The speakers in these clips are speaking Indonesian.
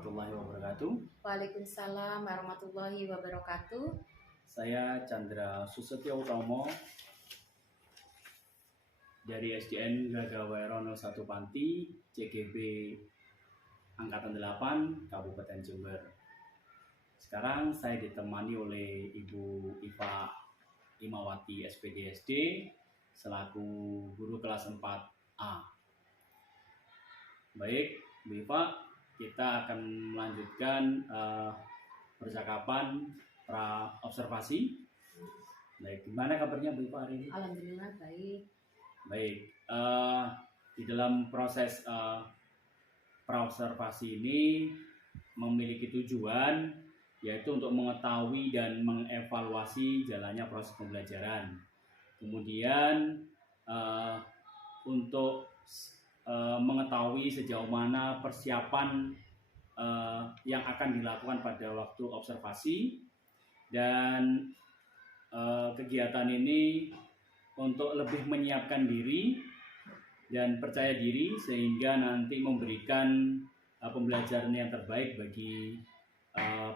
warahmatullahi wabarakatuh. Waalaikumsalam warahmatullahi wabarakatuh. Saya Chandra Susetyo Utomo dari SDN Gagawero 01 Panti, CGB Angkatan 8, Kabupaten Jember. Sekarang saya ditemani oleh Ibu Iva Imawati SPDSD selaku guru kelas 4A. Baik, Bu Iva, kita akan melanjutkan percakapan pra observasi. Baik, gimana kabarnya Bu Iva hari ini? Alhamdulillah baik. Baik, di dalam proses pra observasi ini memiliki tujuan yaitu untuk mengetahui dan mengevaluasi jalannya proses pembelajaran. Kemudian untuk mengetahui sejauh mana persiapan yang akan dilakukan pada waktu observasi, dan kegiatan ini untuk lebih menyiapkan diri dan percaya diri sehingga nanti memberikan pembelajaran yang terbaik bagi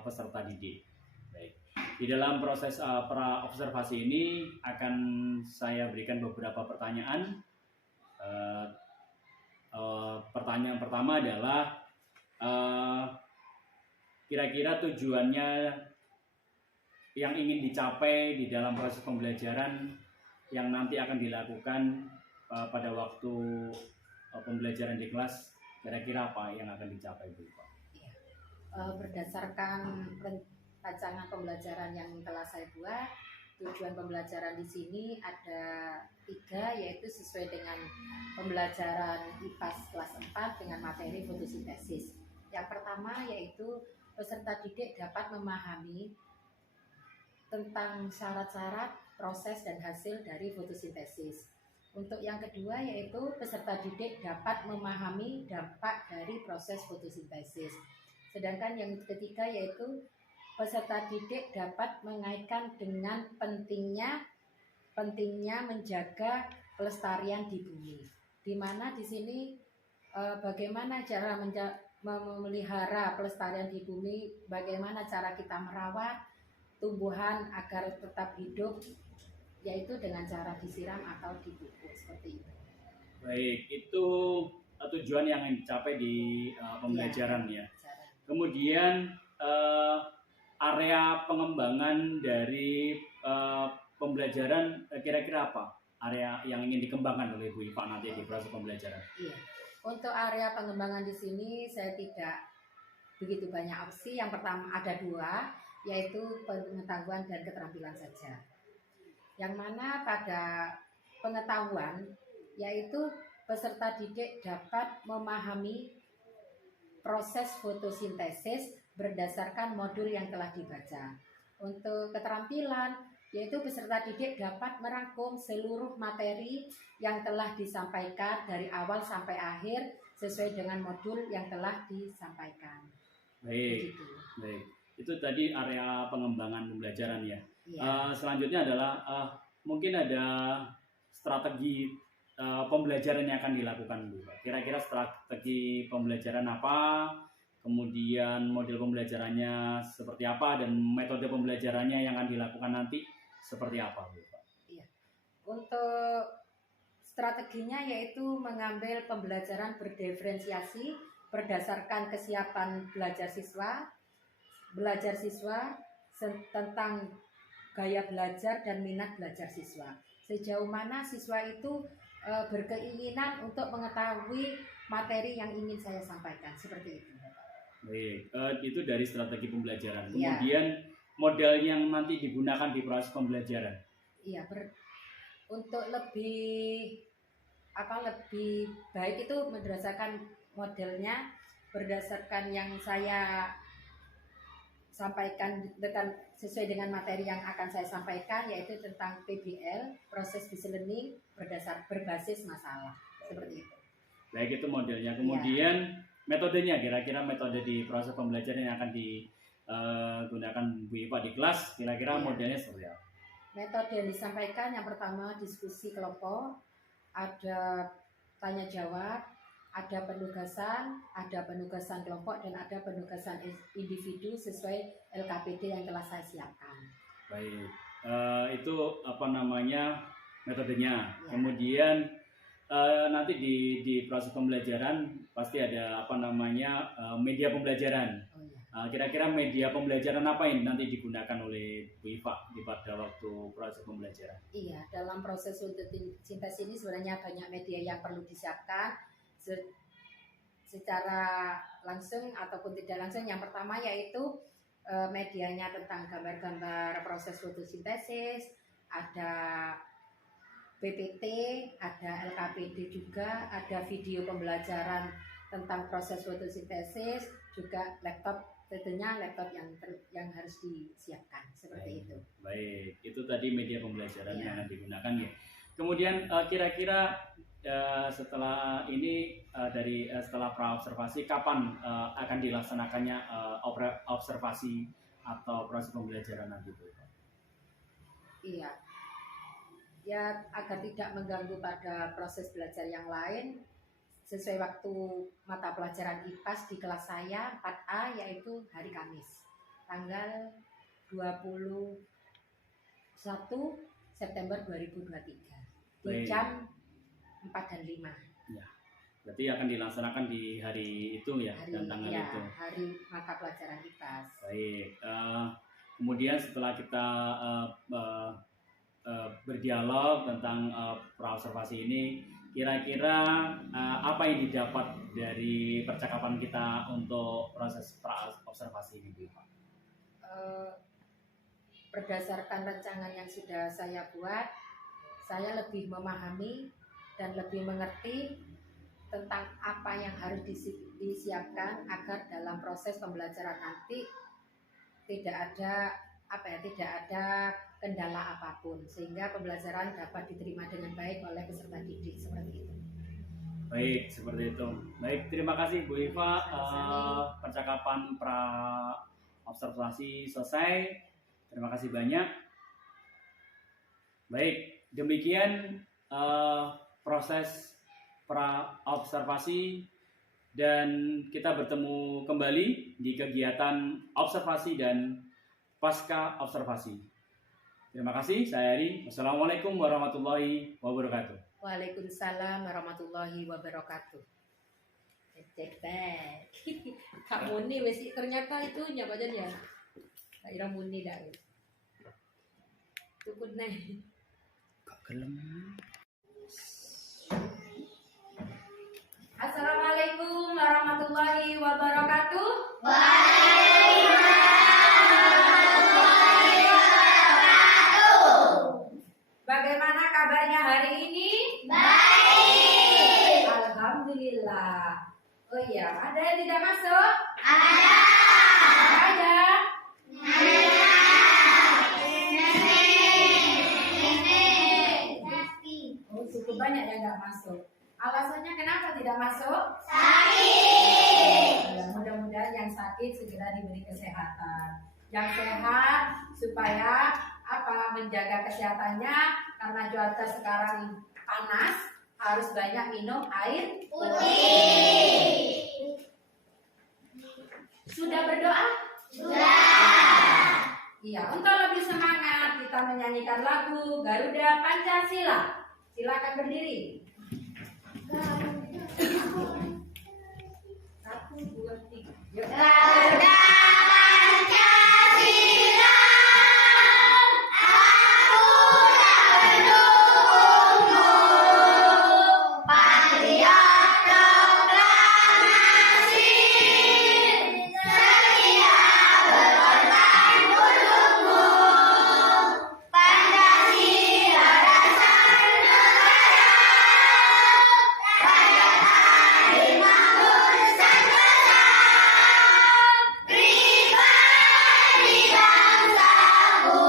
peserta didik. Baik. Di dalam proses pra observasi ini akan saya berikan beberapa pertanyaan. Pertanyaan pertama adalah kira-kira tujuannya yang ingin dicapai di dalam proses pembelajaran yang nanti akan dilakukan pada waktu pembelajaran di kelas, kira-kira apa yang akan dicapai, Bu? Berdasarkan rancangan pembelajaran yang telah saya buat, tujuan pembelajaran di sini ada 3, yaitu sesuai dengan pembelajaran IPAS kelas 4 dengan materi fotosintesis. Yang pertama yaitu peserta didik dapat memahami tentang syarat-syarat, proses dan hasil dari fotosintesis. Untuk yang kedua yaitu peserta didik dapat memahami dampak dari proses fotosintesis. Sedangkan yang ketiga yaitu peserta didik dapat mengaitkan dengan pentingnya menjaga pelestarian di bumi. Di mana di sini bagaimana cara memelihara pelestarian di bumi, bagaimana cara kita merawat tumbuhan agar tetap hidup, yaitu dengan cara disiram atau dipupuk seperti itu. Baik, itu tujuan yang dicapai di pembelajaran ya. Kemudian area pengembangan dari pembelajaran kira-kira apa? Area yang ingin dikembangkan oleh Bu Iva nanti di proses pembelajaran. Iya. Untuk area pengembangan di sini saya tidak begitu banyak opsi. Yang pertama ada 2, yaitu pengetahuan dan keterampilan saja. Yang mana pada pengetahuan yaitu peserta didik dapat memahami proses fotosintesis berdasarkan modul yang telah dibaca. Untuk keterampilan yaitu peserta didik dapat merangkum seluruh materi yang telah disampaikan dari awal sampai akhir sesuai dengan modul yang telah disampaikan. Baik, begitu. Baik. Itu tadi area pengembangan pembelajaran ya. Ya. Selanjutnya adalah mungkin ada strategi pembelajaran yang akan dilakukan, Bu. Kira-kira strategi pembelajaran apa? Kemudian model pembelajarannya seperti apa dan metode pembelajarannya yang akan dilakukan nanti seperti apa, Bu? Iya. Untuk strateginya yaitu mengambil pembelajaran berdiferensiasi berdasarkan kesiapan belajar siswa tentang gaya belajar dan minat belajar siswa. Sejauh mana siswa itu berkeinginan untuk mengetahui materi yang ingin saya sampaikan, seperti itu. Baik, itu dari strategi pembelajaran. Kemudian model yang nanti digunakan di proses pembelajaran. Iya, untuk lebih baik itu berdasarkan modelnya, berdasarkan yang saya sampaikan sesuai dengan materi yang akan saya sampaikan, yaitu tentang PBL, proses busy learning berbasis masalah, seperti itu. Baik, itu modelnya. Kemudian metodenya, kira-kira metode di proses pembelajaran yang akan digunakan Bu Iva di kelas, kira-kira modelnya seperti apa? Metode yang disampaikan yang pertama diskusi kelompok, ada tanya jawab, ada penugasan kelompok, dan ada penugasan individu sesuai LKPD yang telah saya siapkan. Baik, itu apa namanya metodenya. Ya. Kemudian nanti di proses pembelajaran pasti ada apa namanya media pembelajaran. Oh, ya. Kira-kira media pembelajaran apa yang nanti digunakan oleh Bu Iva pada waktu proses pembelajaran? Iya, dalam proses fotosintesis ini sebenarnya banyak media yang perlu disiapkan secara langsung ataupun tidak langsung. Yang pertama yaitu medianya tentang gambar-gambar proses fotosintesis, ada PPT, ada LKPD juga, ada video pembelajaran tentang proses fotosintesis, juga laptop, tentunya laptop yang harus disiapkan seperti itu. Baik, itu tadi media pembelajaran Ya. yang akan digunakan ya. Kemudian kira-kira setelah ini setelah praobservasi kapan akan dilaksanakannya observasi atau proses pembelajaran nanti Bu? Iya. Ya, agar tidak mengganggu pada proses belajar yang lain, sesuai waktu mata pelajaran IPAS di kelas saya 4A, yaitu hari Kamis tanggal 21 September 2023 di Baik. jam 4 dan 5. Berarti akan dilaksanakan di hari itu ya, dan tanggal itu. Hari mata pelajaran IPAS. Baik, kemudian setelah kita berdialog tentang praobservasi ini, kira-kira apa yang didapat dari percakapan kita untuk proses praobservasi ini, Bu? Berdasarkan rancangan yang sudah saya buat, saya lebih memahami dan lebih mengerti tentang apa yang harus disiapkan agar dalam proses pembelajaran nanti tidak ada kendala apapun, sehingga pembelajaran dapat diterima dengan baik oleh peserta didik, seperti itu. Baik, seperti itu. Baik, terima kasih Bu Iva. Percakapan praobservasi selesai. Terima kasih banyak. Baik, demikian proses praobservasi, dan kita bertemu kembali di kegiatan observasi dan pasca observasi. Terima kasih, saya Ari. Wassalamualaikum warahmatullahi wabarakatuh. Waalaikumsalam warahmatullahi wabarakatuh. Cek teh. Kak Muni wes ternyata itu nyabajan ya. Kak Ira Muni dah. Tukun nih. Kak gelem. Assalamualaikum warahmatullahi wabarakatuh. Bagaimana kabarnya hari ini? Baik. Alhamdulillah. Oh iya, ada yang tidak masuk? Ada. Oh, cukup banyak yang nggak masuk. Alasannya kenapa tidak masuk? Sakit. Ya, mudah-mudahan yang sakit segera diberi kesehatan. Yang sehat supaya menjaga kesehatannya, karena cuaca sekarang panas, harus banyak minum air putih. Sudah berdoa? Sudah. Iya, untuk lebih semangat kita menyanyikan lagu Garuda Pancasila. Silakan berdiri. 1, 2, 3. Yuk. Garuda Pancasila, aku mendukungmu, patriot proklamasi, setia berkorban untukmu, Pancasila dasar negara, rakyat adil makmur Nusantara, pribadi bangsaku,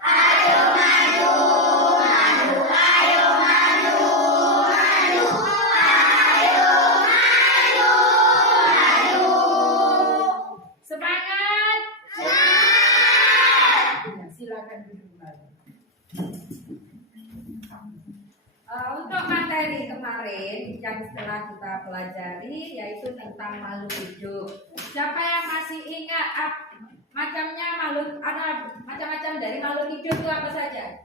ayo maju, maju, ayo maju, maju, ayo maju, maju. Semangat. Semangat. Ya, silakan duduk kembali. Untuk materi materi kemarin yang setelah kita pelajari yaitu tentang makhluk hidup. Siapa yang masih ingat macamnya makhluk, ada macam-macam dari makhluk hidup itu apa saja?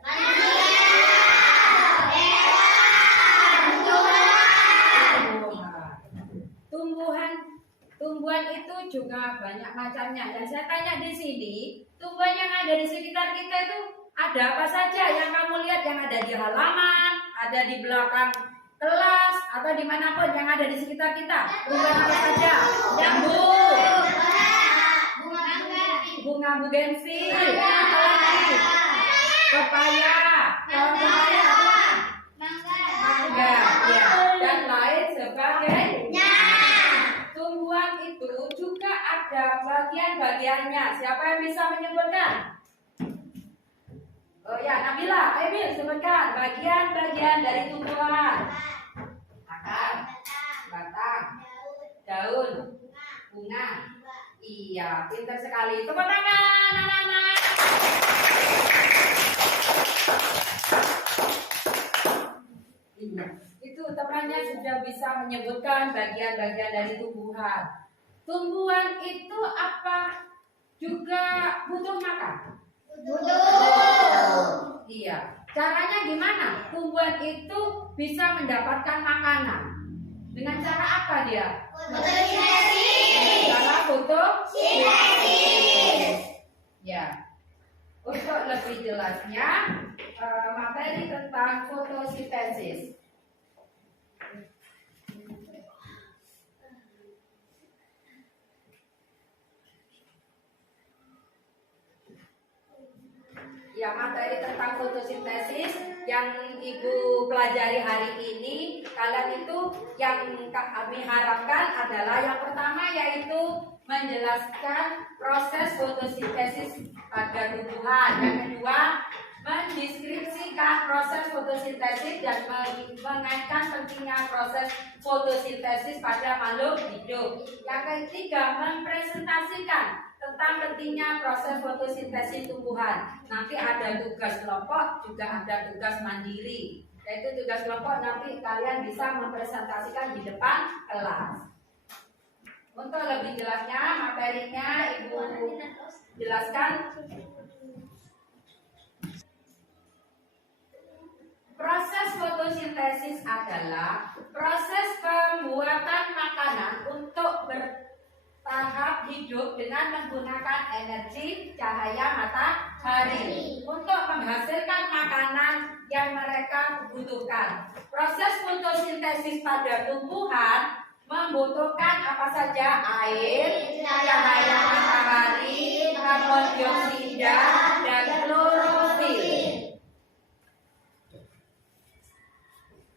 Tumbuhan itu juga banyak macamnya. Dan saya tanya di sini, tumbuhan yang ada di sekitar kita itu ada apa saja yang kamu lihat, yang ada di halaman, ada di belakang kelas, atau dimanapun yang ada di sekitar kita? Tumbuhan apa saja? Jambu, bunga bugenvil, apa lagi? Pepaya, mangga, ya, dan lain sebagainya. Tumbuhan itu juga ada bagian-bagiannya. Siapa yang bisa menyebutkan? Oh ya, Nabila, ayo Bil, sebutkan bagian-bagian dari tumbuhan. Akar, batang, daun, bunga. Iya, pintar sekali. Tepuk tangan, anak-anak. Iya, itu temannya sudah bisa menyebutkan bagian-bagian dari tumbuhan. Tumbuhan itu apa? Juga butuh makan? Iya. Caranya gimana? Tumbuhan itu bisa mendapatkan makanan. Dengan cara apa dia? Cara fotosintesis. Ya. Untuk lebih jelasnya, materi tentang fotosintesis. Ya, materi tentang fotosintesis yang Ibu pelajari hari ini, kalian itu yang kami harapkan adalah yang pertama yaitu menjelaskan proses fotosintesis pada tumbuhan. Yang kedua, mendeskripsikan proses fotosintesis dan mengaitkan pentingnya proses fotosintesis pada makhluk hidup. Yang ketiga, mempresentasikan tentang pentingnya proses fotosintesis tumbuhan. Nanti ada tugas kelompok, juga ada tugas mandiri. Yaitu tugas kelompok nanti kalian bisa mempresentasikan di depan kelas. Untuk lebih jelasnya materinya Ibu jelaskan. Proses fotosintesis adalah proses pembuatan makanan untuk bertahap hidup dengan menggunakan energi cahaya matahari untuk menghasilkan makanan yang mereka butuhkan. Proses fotosintesis pada tumbuhan membutuhkan apa saja? Air, cahaya matahari, karbon dioksida, dan klorofil.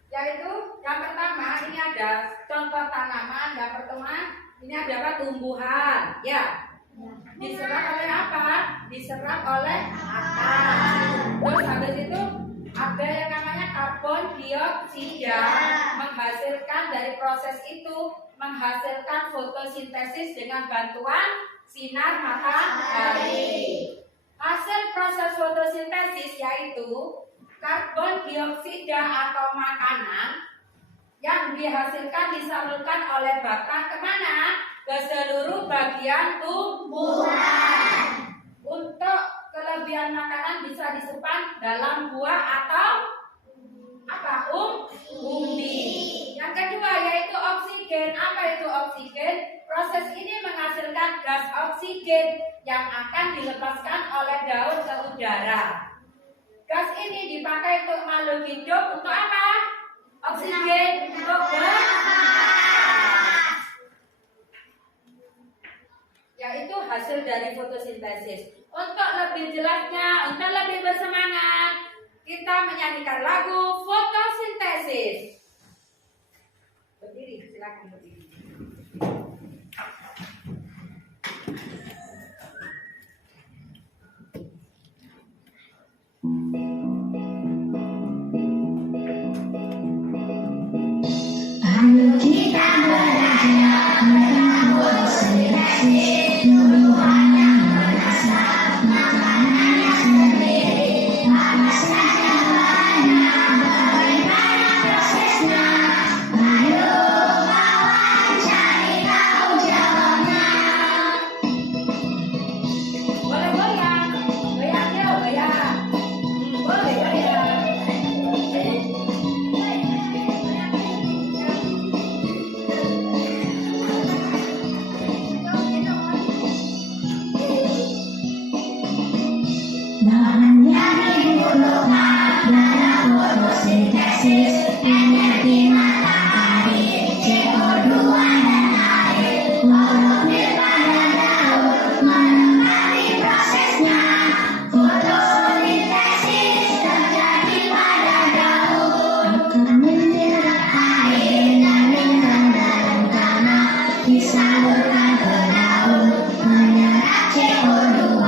Yaitu yang pertama ini ada contoh tanaman. Yang pertama ini ada apa? Tumbuhan. Ya. Diserap oleh apa? Diserap oleh akar. Terus habis itu ada yang namanya karbon dioksida, menghasilkan dari proses itu menghasilkan fotosintesis dengan bantuan sinar matahari. Hasil proses fotosintesis yaitu karbon dioksida atau makanan yang dihasilkan disalurkan oleh batang kemana? Ke seluruh bagian tumbuhan. Untuk kelebihan makanan bisa disimpan dalam buah atau apa? Umbi. Yang kedua yaitu oksigen. Apa itu oksigen? Proses ini menghasilkan gas oksigen yang akan dilepaskan oleh daun ke udara. Gas ini dipakai untuk makhluk hidup untuk apa? Oksigen untuk bernafas. Yaitu hasil dari fotosintesis. Untuk lebih jelasnya, untuk lebih bersemangat, kita menyanyikan lagu fotosintesis. Berdiri, silakan berdiri. Ayo kita belajar tentang fotosintesis, tumbuhan yang merasa makanannya sendiri. Apa saja bahannya, bagaimana prosesnya? puluhan dalam fotosintesis energi matahari, CO2 dan air, klorofil pada daun melengkapi prosesnya. Fotosintesis terjadi pada daun, akar menyerap air dari dalam tanah, disalurkan ke daun, menyerap CO2.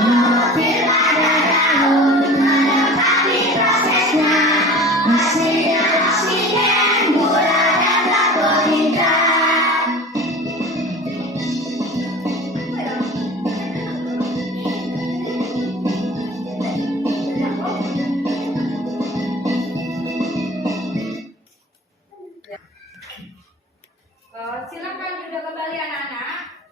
Klorofil pada daun melengkapi prosesnya. Hasilnya oksigen, gula, dan karbohidrat. Silakan duduk kembali anak-anak.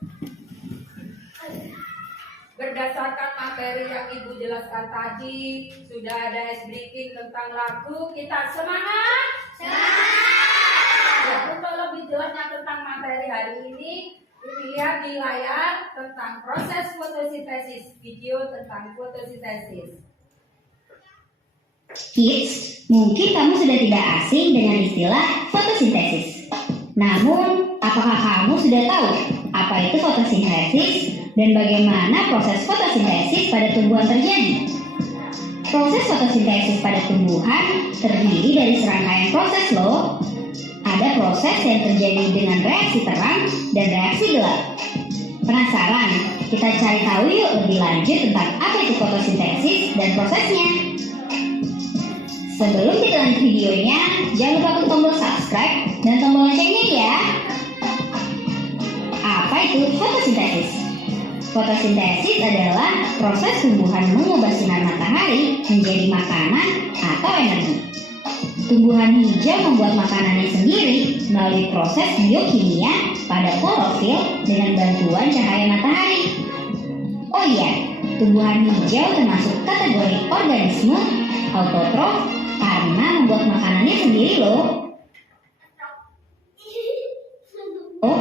Berdasarkan materi yang Ibu jelaskan tadi, sudah ada ice breaking tentang lagu. Kita semangat? Semangat! Ya, untuk lebih jelasnya tentang materi hari ini, dilihat di layar tentang proses fotosintesis, video tentang fotosintesis. Kids, mungkin kamu sudah tidak asing dengan istilah fotosintesis. Namun, apakah kamu sudah tahu apa itu fotosintesis dan bagaimana proses fotosintesis pada tumbuhan terjadi? Proses fotosintesis pada tumbuhan terdiri dari serangkaian proses loh. Ada proses yang terjadi dengan reaksi terang dan reaksi gelap. Penasaran? Kita cari tahu yuk lebih lanjut tentang apa itu fotosintesis dan prosesnya. Sebelum kita lanjut videonya, jangan lupa klik tombol subscribe dan tombol loncengnya ya. Apa itu fotosintesis? Fotosintesis adalah proses tumbuhan mengubah sinar matahari menjadi makanan atau energi. Tumbuhan hijau membuat makanannya sendiri melalui proses biokimia pada klorofil dengan bantuan cahaya matahari. Oh iya, tumbuhan hijau termasuk kategori organisme autotrof karena membuat makanannya sendiri loh. Oh,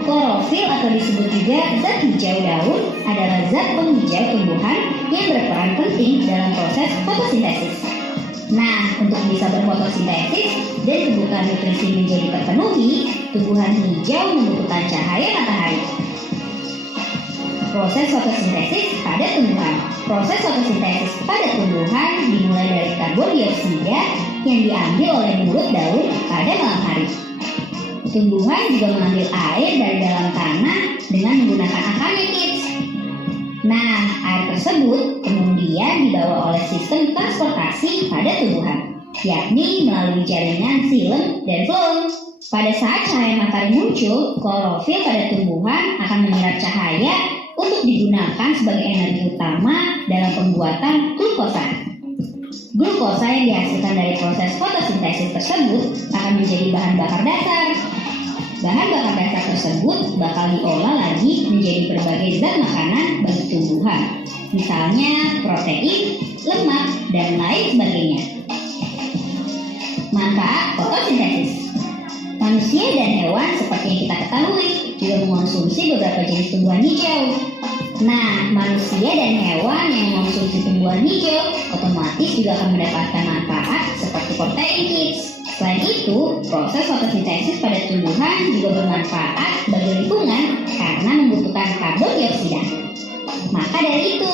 klorofil atau disebut juga zat hijau daun adalah zat penghijau tumbuhan yang berperan penting dalam proses fotosintesis. Nah, untuk bisa berfotosintesis dan kebutuhan nutrisi menjadi terpenuhi, tumbuhan hijau membutuhkan cahaya matahari. Proses fotosintesis pada tumbuhan. Proses fotosintesis pada tumbuhan dimulai dari karbon dioksida yang diambil oleh mulut daun pada malam hari. Tumbuhan juga mengambil air dari dalam tanah dengan menggunakan akarnya, kids. Nah, air tersebut kemudian dibawa oleh sistem transportasi pada tumbuhan, yakni melalui jaringan xilem dan floem. Pada saat cahaya matahari muncul, klorofil pada tumbuhan akan menyerap cahaya untuk digunakan sebagai energi utama dalam pembuatan glukosa. Glukosa yang dihasilkan dari proses fotosintesis tersebut akan menjadi bahan bakar dasar. Bahan bakar dasar tersebut bakal diolah lagi menjadi berbagai zat makanan bagi tumbuhan, misalnya protein, lemak, dan lain sebagainya. Manfaat fotosintesis. Manusia dan hewan seperti yang kita ketahui juga mengonsumsi beberapa jenis tumbuhan hijau. Nah, manusia dan hewan yang mengonsumsi tumbuhan hijau otomatis juga akan mendapatkan manfaat seperti protein, kids. Selain itu, proses fotosintesis pada tumbuhan juga bermanfaat bagi lingkungan karena membutuhkan karbon dioksida. Maka dari itu,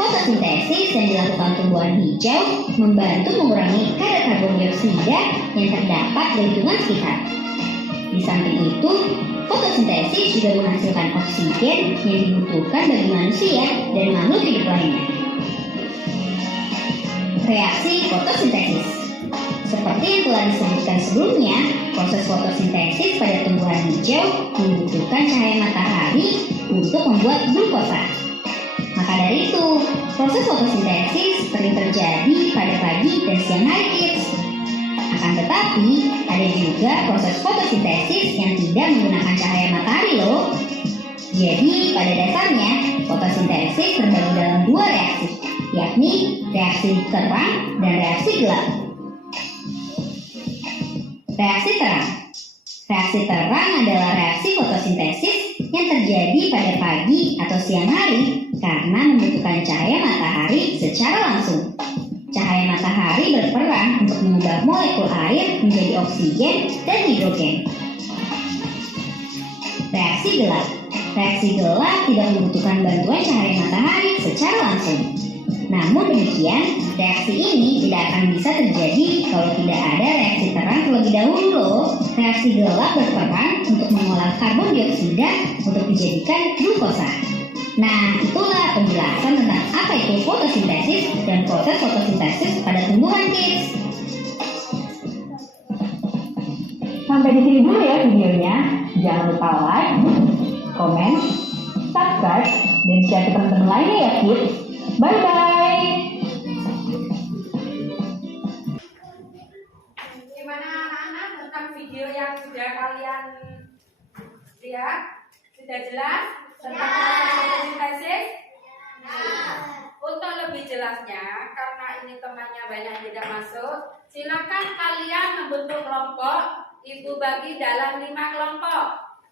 fotosintesis yang dilakukan tumbuhan hijau membantu mengurangi kadar karbon dioksida yang terdapat di lingkungan sekitar. Di samping itu, fotosintesis juga menghasilkan oksigen yang dibutuhkan bagi manusia dan makhluk hidup lainnya. Reaksi fotosintesis. Seperti yang telah disebutkan sebelumnya, proses fotosintesis pada tumbuhan hijau membutuhkan cahaya matahari untuk membuat glukosa. Maka dari itu, proses fotosintesis sering terjadi pada pagi dan siang hari, kids. Akan tetapi, ada juga proses fotosintesis yang tidak menggunakan cahaya matahari loh. Jadi, pada dasarnya, fotosintesis terbagi dalam dua reaksi, yakni reaksi terang dan reaksi gelap. Reaksi terang. Reaksi terang adalah reaksi fotosintesis yang terjadi pada pagi atau siang hari karena membutuhkan cahaya matahari secara langsung. berperan untuk mengubah molekul air menjadi oksigen dan hidrogen. Reaksi gelap. Reaksi gelap tidak membutuhkan bantuan cahaya matahari secara langsung. Namun demikian, reaksi ini tidak akan bisa terjadi kalau tidak ada reaksi terang terlebih dahulu loh. Reaksi gelap berperan untuk mengolah karbon dioksida untuk dijadikan glukosa. Nah, itulah penjelasan tentang apa itu fotosintesis dan proses fotosintesis pada tumbuhan, kids. Sampai di sini dulu ya videonya. Jangan lupa like, komen, subscribe, dan share ke teman-teman lainnya ya, kids. Bye-bye. Gimana anak-anak tentang video yang sudah kalian lihat? Sudah jelas tentang proses fotosintesis? Untuk lebih jelasnya, karena ini temannya banyak yang tidak masuk, silakan kalian membentuk kelompok. Ibu bagi dalam 5 kelompok.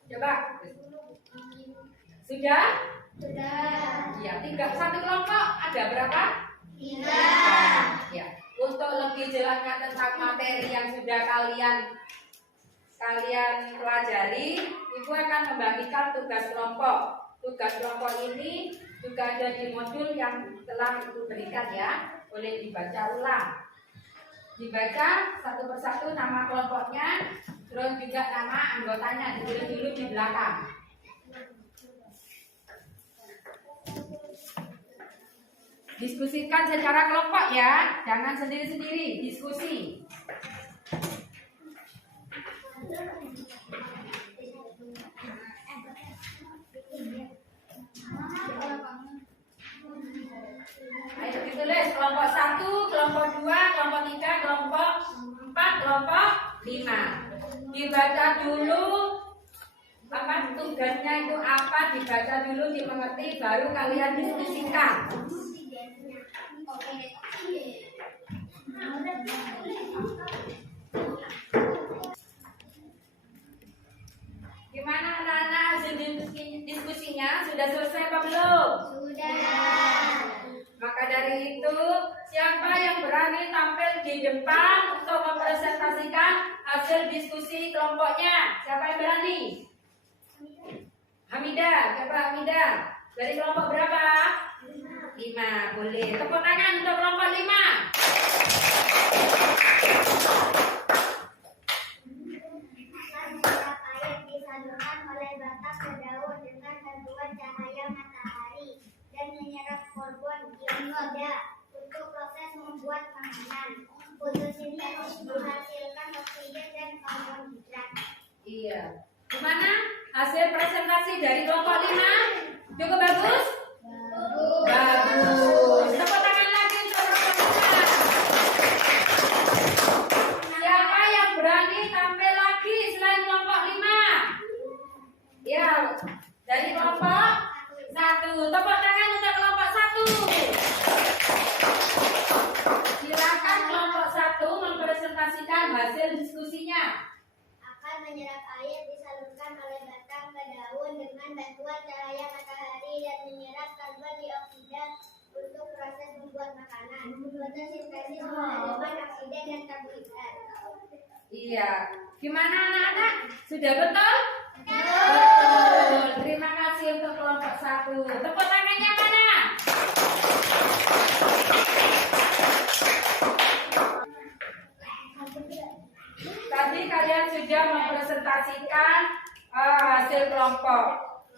Coba. Sudah? Sudah. Ya, 1 kelompok ada berapa? 3. Ya. Untuk lebih jelasnya tentang materi yang sudah kalian pelajari, Ibu akan membagikan tugas kelompok. Tugas kelompok ini juga ada di modul yang telah Ibu berikan ya. Boleh dibaca ulang. Dibaca satu persatu nama kelompoknya, terus juga nama anggotanya, ditulis dulu di belakang. Diskusikan secara kelompok ya, jangan sendiri-sendiri, diskusi. Ayo ditulis kelompok 1, kelompok 2, kelompok 3, kelompok 4, kelompok 5. Dibaca dulu apa tugasnya itu apa, dibaca dulu, dimengerti, baru kalian diskusikan. Gimana anak-anak hasil diskusinya? Sudah selesai apa belum? Sudah. Maka dari itu, siapa yang berani tampil di depan untuk mempresentasikan hasil diskusi kelompoknya? Siapa yang berani? Hamidah, coba Hamidah. Dari kelompok berapa? 5. Boleh. Tepuk tangan untuk kelompok 5. Air disalurkan oleh batang ke daun dengan bantuan cahaya matahari dan menyerap karbon dioksida untuk proses membuat makanan. Fotosintesis menghasilkan oksigen dan karbohidrat. Iya. Gimana hasil presentasi dari kelompok 5? Cukup bagus? Bagus. Tepuk tangan lagi untuk kelompok 5. Siapa yang berani tampil lagi selain kelompok 5? Ya, dari kelompok 1. Tepuk tangan untuk kelompok 1. Silakan kelompok 1 mempresentasikan hasil diskusinya. Akan menyerap air disalurkan oleh batang ke daun dengan bantuan cahaya matahari dan menyerap karbon dioksida untuk proses membuat makanan. Fotosintesis menghasilkan oksigen dan karbohidrat. Iya. Gimana anak-anak? Sudah betul? Betul. Terima kasih untuk kelompok 1. Tepuk tangannya mana? Tadi kalian sudah mempresentasikan hasil kelompok.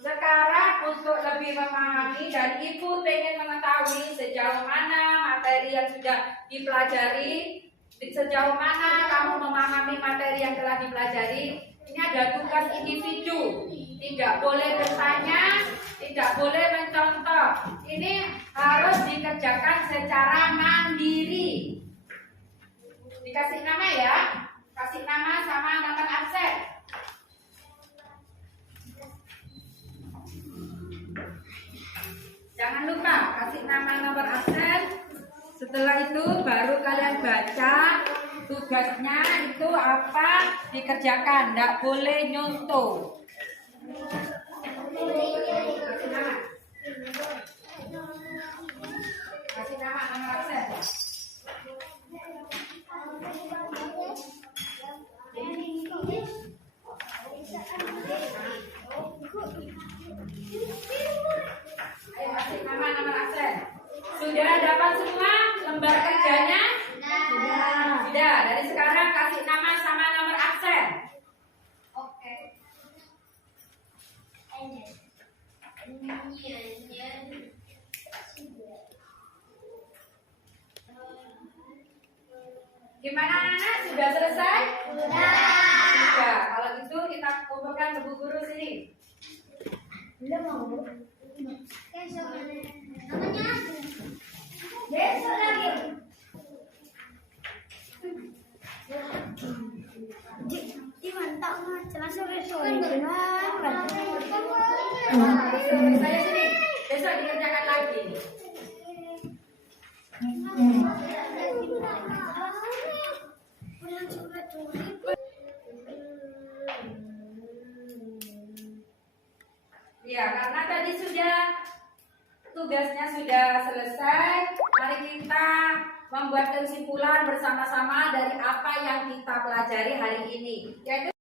Sekarang untuk lebih memahami dan Ibu ingin mengetahui sejauh mana materi yang sudah dipelajari, sejauh mana kamu memahami materi yang telah dipelajari. Ini ada tugas individu. Tidak boleh bertanya, tidak boleh mencontoh. Ini harus dikerjakan secara mandiri. Dikasih nama ya. Kasih nama sama nomor absen. Jangan lupa kasih nama nomor absen. Setelah itu baru kalian baca tugasnya itu apa dikerjakan. Tidak boleh nyontoh. Kasih nama. Kasih nama nomor absen. Gimana anak-anak? Sudah selesai? Sudah. Kalau gitu kita kumpulkan ke Bu Guru sini. Belum mau Bu. Besok namanya besok lagi. Di mantap mah langsung besok. Saya sini. Besok dikerjakan lagi. Ya, karena tadi tugasnya sudah selesai, mari kita membuat kesimpulan bersama-sama dari apa yang kita pelajari hari ini. Yaitu